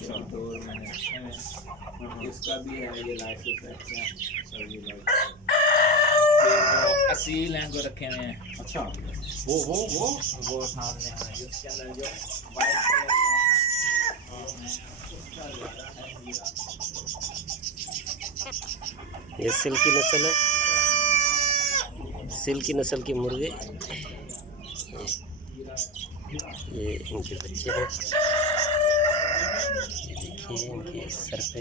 दो मैंने रखे हैं, इसका भी है ये लाइसेंस है। ये असील हैं जो रखे हुए हैं। अच्छा वो सामने है जिसके अंदर जो वाइट कलर के हैं ना, उसका ज़्यादा है हीरा। ये सिल्की नस्ल है, सिल्की नस्ल के मुर्गे। ये इनके बच्चे हैं, देखिए इनके सर पे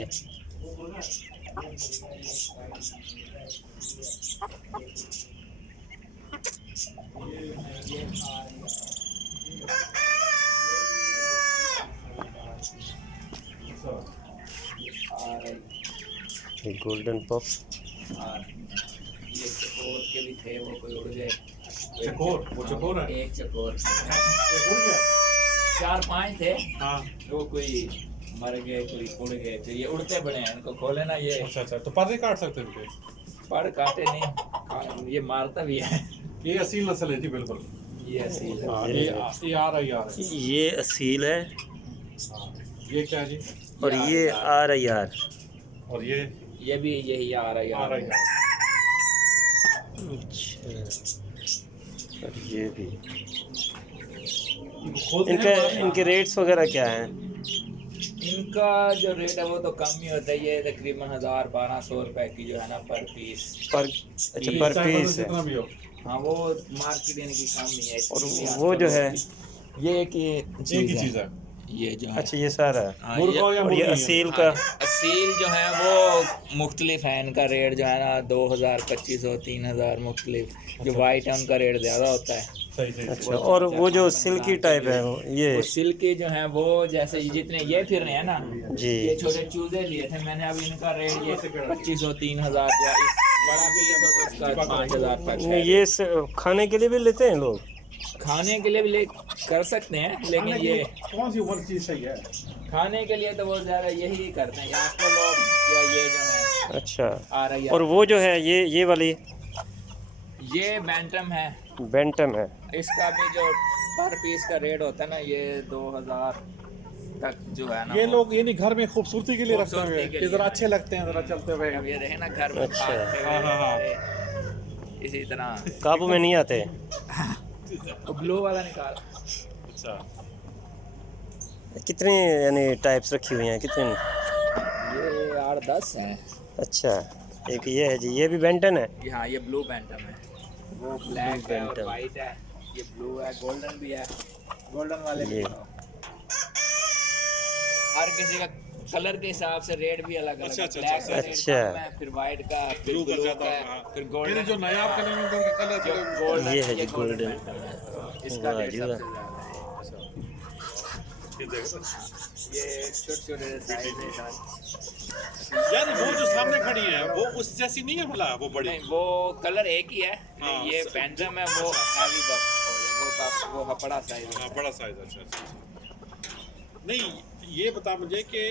ये गोल्डन पफ। ये चकोर के भी थे, वो कोई उड़ गए। चकोर है। एक चकोर, उड़ गया। 4-5 थे, हाँ वो कोई मर गए, कोई उड़ गए। तो ये उड़ते बड़े हैं, इनको खोले ना ये अच्छा तो पर नहीं काट सकते इनके? पर काटे नहीं, ये मारता भी है। ये असील नस्ल है जी बिल्कुल। ये असील है। हाँ, ये आ रहा है। ये असील है ये क्या है जी? और ये RIR। और ये भी यही आ रहा आ रहा है। है। अच्छा, और ये भी खोलते इनका हैं इनके रेट्स वगैरह क्या हैं? इनका जो रेट है वो तो कम ही होता है। ये तकरीबन 1000-1200 रुपए की जो है ना पर पीस। पर अच्छा पर चाहे पीस है। जितना भी हो। हाँ, वो मार्केट इनकी कम ही है। और वो जो है ये एक ही एक ही चीज़ है। ये जो है, अच्छा ये सारा है। हाँ, मुर्गा या और ये मुर्गी है? असील का असील जो है वो मुख्तलिफ है। इनका रेट जो है ना 2000, 2500, 3000 मुख्तलिफ। जो वाइट है उनका रेट ज़्यादा होता है। सही अच्छा, और वो जो सिल्की टाइप है वो ये वो सिल्की जो है वो जैसे जितने ये फिर रहे हैं ना जी। ये छोटे चूजे लिए थे मैंने। अब इनका रेट ये 2500, 3000 या इस बड़ा पीस हो तो उसका 5000 तक है। ये खाने के लिए भी लेते हैं लोग? खाने के लिए भी ले कर सकते हैं, लेकिन ये कौन सी वो चीज़ सही है? खाने के लिए तो वो ज़्यादा यही करते हैं या तो लोग, या ये जो है अच्छा, आ रही है। और वो जो है ये वाली ये बैंटम है। बेंटम है। इसका भी जो पर पीस का रेट होता है ना ये 2000 तक जो है ना। ये लोग ये नहीं घर में खूबसूरती के लिए रखते खूबसूरती हैं के कि जरा लिए। अच्छे लगते हैं जरा चलते हुए। अब ये रहे ना घर में अच्छा। खाते हुए, हाँ। इसी तरह। काबू में नहीं आते? ब्लू वाला निकाल। अच्छा कितनी यानी टाइप्स रखी हुई हैं कितनी? ये 8-10 हैं। अच्छा, एक ये है जी, ये भी बेंटन है। हाँ, ये ब्लू बैंटम है। वो ब्लैक है और बैंटम। वाइट है। ये ब्लू है, गोल्डन भी है। गोल्डन वाले भी ये। हैं। हर किसी का कलर के हिसाब से रेट भी अलग अलग। अच्छा। ब्लैक का रेट अच्छा। कम है, फिर वाइट का, फिर ब्लू का ब्लू ज़्यादा का, है। फिर ये गोल्डन। जो नया आप कलर में कलर जो गोल्डन ये है जी गोल्डन गोल्डन। बैंटम है। इसका वाह रेट जी सबसे वाह। ज़्यादा है। ये देखो ये छोटे-छोटे साइज है। यार वो जो सामने खड़ी है वो उस जैसी नहीं है भला वो बड़ी? नहीं, वो कलर एक ही है। हाँ, ये बैंटम है, वो हैवी बफ हो गया। वो बड़ा साइज है। हाँ बड़ा साइज। अच्छा। नहीं ये बता मुझे कि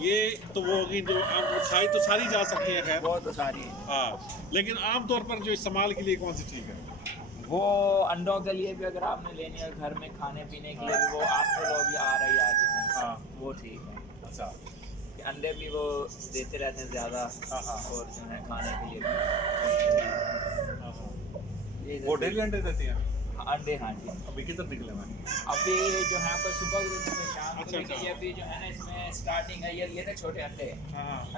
ये तो वो होगी जो आम साइज तो सारी जा सकती है खैर। वो तो सारी है। हाँ लेकिन आमतौर पर जो इस्तेमाल के लिए कौन सी ठीक है? वो अंडों के लिए भी अगर आपने लेनी है, घर में खाने पीने के लिए भी वो आपको लोग भी आ रही है जो है। हाँ। वो ठीक है। अच्छा। अंडे भी वो देते रहते हैं ज़्यादा। हाँ। और जो है खाने के लिए भी। ये वो डेली अंडे देती हैं? अंडे, हाँ जी। अभी किधर निकले मैं? अभी जो है आपको सुबह को शाम को अच्छा। ये अभी जो है ना इसमें स्टार्टिंग है। ये तो छोटे अंडे हैं। हाँ।